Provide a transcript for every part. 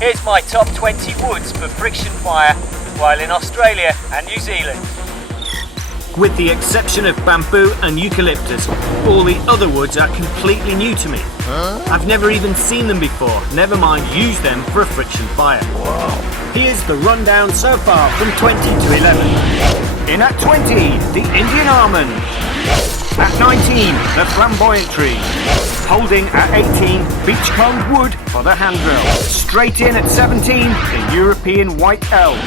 Here's my top 20 woods for friction fire while in Australia and New Zealand. With the exception of bamboo and eucalyptus, all the other woods are completely new to me. I've never even seen them before, never mind use them for a friction fire. Wow. Here's the rundown so far from 20 to 11. In at 20, the Indian almond. At 19, the flamboyant tree. Holding at 18, beachcomb wood for the handrail. Straight in at 17, the European white elm.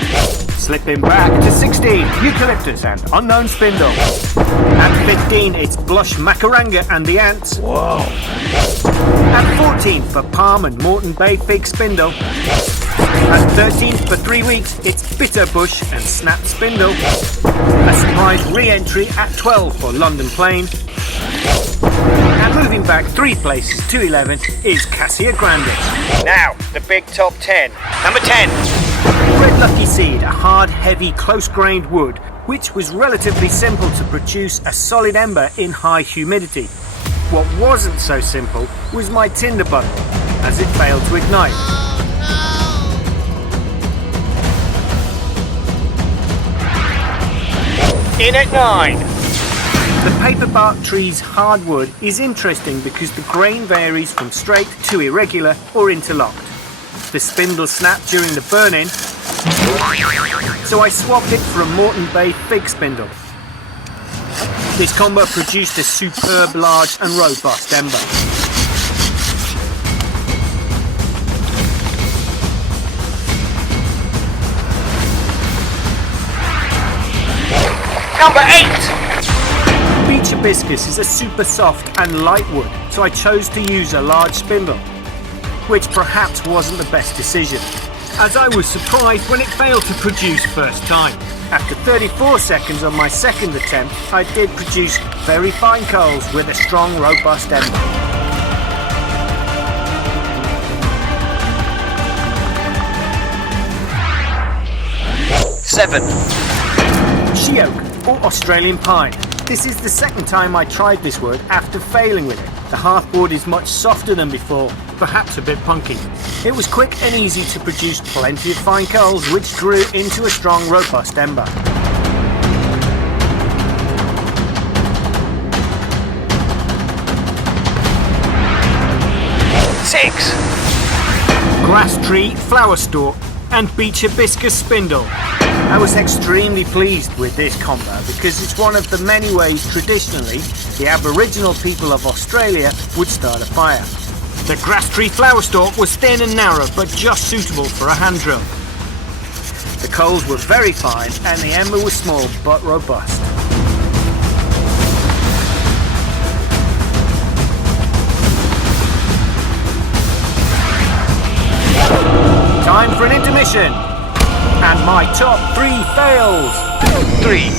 Slipping back to 16, eucalyptus and unknown spindle. At 15, it's blush macaranga and the ants. Whoa. At 14, for palm and Moreton Bay fig spindle. At 13, for 3 weeks, it's bitter bush and snap spindle. A surprise re-entry at 12 for London Plain. And moving back 3 places to 11 is Cassia grandis. Now, the big top 10. Number 10. Red Lucky Seed, a hard, heavy, close-grained wood, which was relatively simple to produce a solid ember in high humidity. What wasn't so simple was my tinder bundle, as it failed to ignite. In at 9. The paperbark tree's hardwood is interesting because the grain varies from straight to irregular or interlocked. The spindle snapped during the burn-in, so I swapped it for a Moreton Bay fig spindle. This combo produced a superb, large and robust ember. Number 8! Beach Hibiscus is a super soft and light wood, so I chose to use a large spindle, which perhaps wasn't the best decision, as I was surprised when it failed to produce first time. After 34 seconds on my second attempt, I did produce very fine coals with a strong, robust ember. Seven. She oak, or Australian pine. This is the second time I tried this wood after failing with it. The hearthboard is much softer than before, perhaps a bit punky. It was quick and easy to produce plenty of fine coals which grew into a strong, robust ember. 6. Grass tree, flower stalk and beach hibiscus spindle. I was extremely pleased with this combo because it's one of the many ways traditionally the Aboriginal people of Australia would start a fire. The grass tree flower stalk was thin and narrow but just suitable for a hand drill. The coals were very fine and the ember was small but robust. Time for an intermission. And my top 3 fails. 3.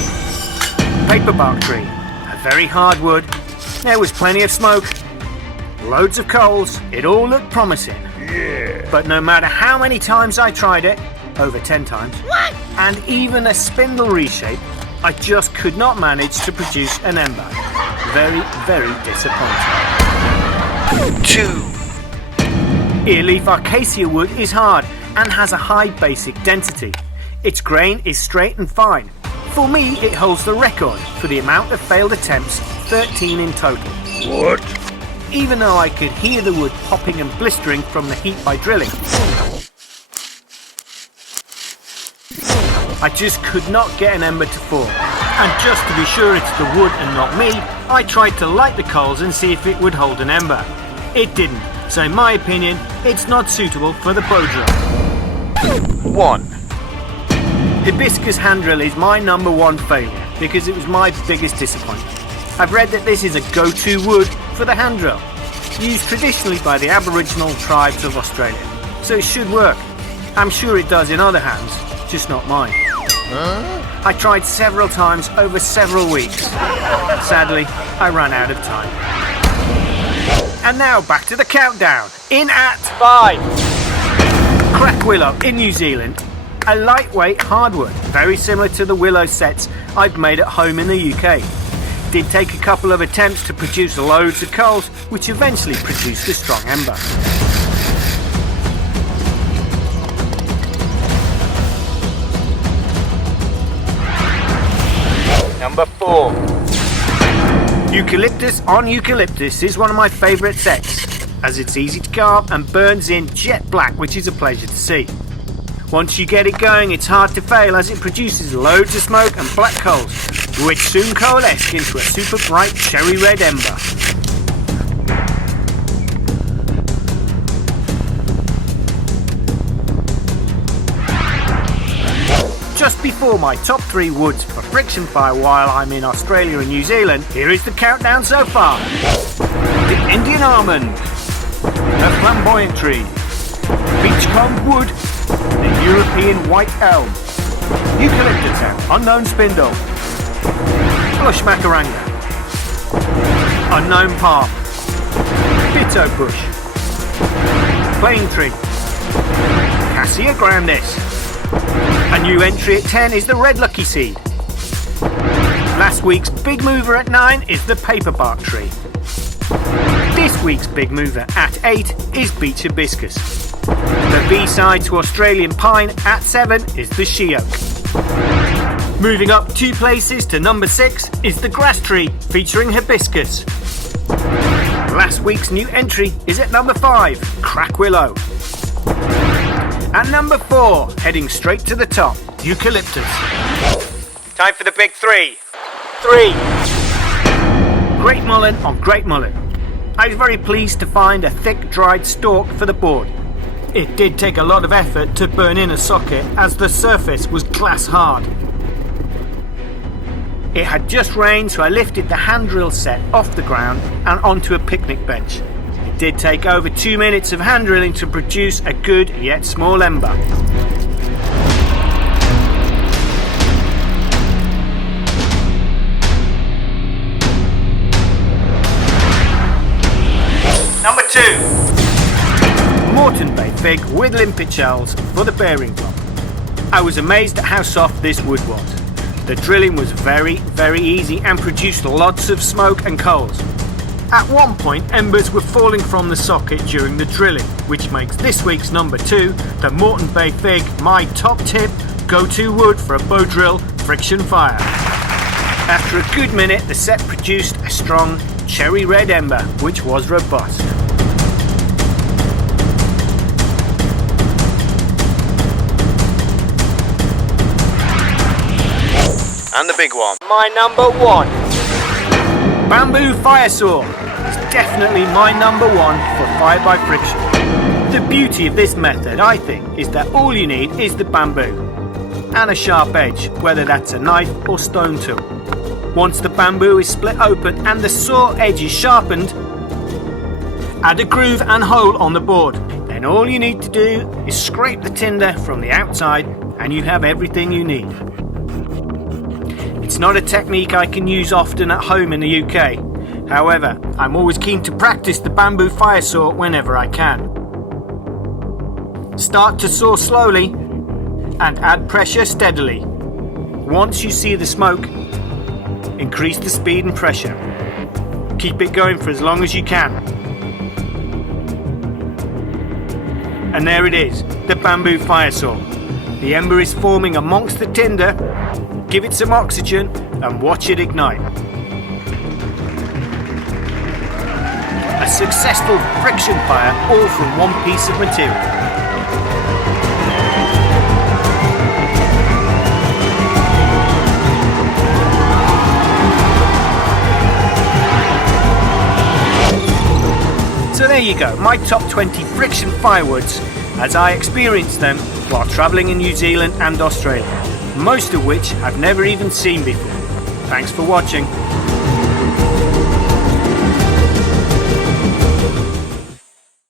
Paperbark tree. A very hard wood. There was plenty of smoke. Loads of coals. It all looked promising. Yeah. But no matter how many times I tried it, over 10 times, and even a spindle reshape, I just could not manage to produce an ember. Very, very disappointing. 2. Leaf Acacia wood is hard and has a high basic density. Its grain is straight and fine. For me, it holds the record for the amount of failed attempts, 13 in total. What? Even though I could hear the wood popping and blistering from the heat by drilling, I just could not get an ember to form. And just to be sure it's the wood and not me, I tried to light the coals and see if it would hold an ember. It didn't, so in my opinion, it's not suitable for the bow drill. 1. Hibiscus hand drill is my number 1 failure because it was my biggest disappointment. I've read that this is a go-to wood for the hand drill, used traditionally by the Aboriginal tribes of Australia, so it should work. I'm sure it does in other hands, just not mine. I tried several times over several weeks. Sadly, I ran out of time. And now back to the countdown. In at 5. Crack willow in New Zealand. A lightweight hardwood, very similar to the willow sets I've made at home in the UK. Did take a couple of attempts to produce loads of coals, which eventually produced a strong ember. 4. Eucalyptus on eucalyptus is one of my favourite sets, as it's easy to carve and burns in jet black, which is a pleasure to see. Once you get it going, it's hard to fail, as it produces loads of smoke and black coals, which soon coalesce into a super bright cherry red ember. Just before my top 3 woods for friction fire while I'm in Australia and New Zealand, here is the countdown so far. The Indian almond, the flamboyant tree, beachcomb wood, the European white elm, eucalyptus, unknown spindle, blush macaranga, unknown palm, bitto bush, plane tree, cassia grandis. A new entry at 10 is the red lucky seed. Last week's big mover at 9 is the paperbark tree. This week's big mover at 8 is beech hibiscus. The B-side to Australian pine at 7 is the she oak. Moving up 2 places to number 6 is the grass tree featuring hibiscus. Last week's new entry is at number 5, crack willow. At number 4, heading straight to the top, eucalyptus. Time for the big 3. 3. Great mullen on great mullen. I was very pleased to find a thick dried stalk for the board. It did take a lot of effort to burn in a socket, as the surface was glass hard. It had just rained, so I lifted the hand drill set off the ground and onto a picnic bench. It did take over 2 minutes of hand drilling to produce a good yet small ember. Number 2. Moreton Bay fig with limpet shells for the bearing block. I was amazed at how soft this wood was. The drilling was very easy and produced lots of smoke and coals. At one point, embers were falling from the socket during the drilling, which makes this week's number 2, the Moreton Bay fig, my top tip go-to wood for a bow drill friction fire. After a good minute, the set produced a strong cherry red ember, which was robust. And the big one. My number 1. Bamboo fire saw is definitely my number 1 for fire by friction. The beauty of this method, I think, is that all you need is the bamboo and a sharp edge, whether that's a knife or stone tool. Once the bamboo is split open and the saw edge is sharpened, add a groove and hole on the board. Then all you need to do is scrape the tinder from the outside and you have everything you need. It's not a technique I can use often at home in the UK. However, I'm always keen to practice the bamboo fire saw whenever I can. Start to saw slowly and add pressure steadily. Once you see the smoke, increase the speed and pressure. Keep it going for as long as you can. And there it is, the bamboo fire saw. The ember is forming amongst the tinder. Give it some oxygen and watch it ignite. A successful friction fire, all from one piece of material. So there you go, my top 20 friction firewoods as I experienced them while travelling in New Zealand and Australia, most of which I've never even seen before. Thanks for watching.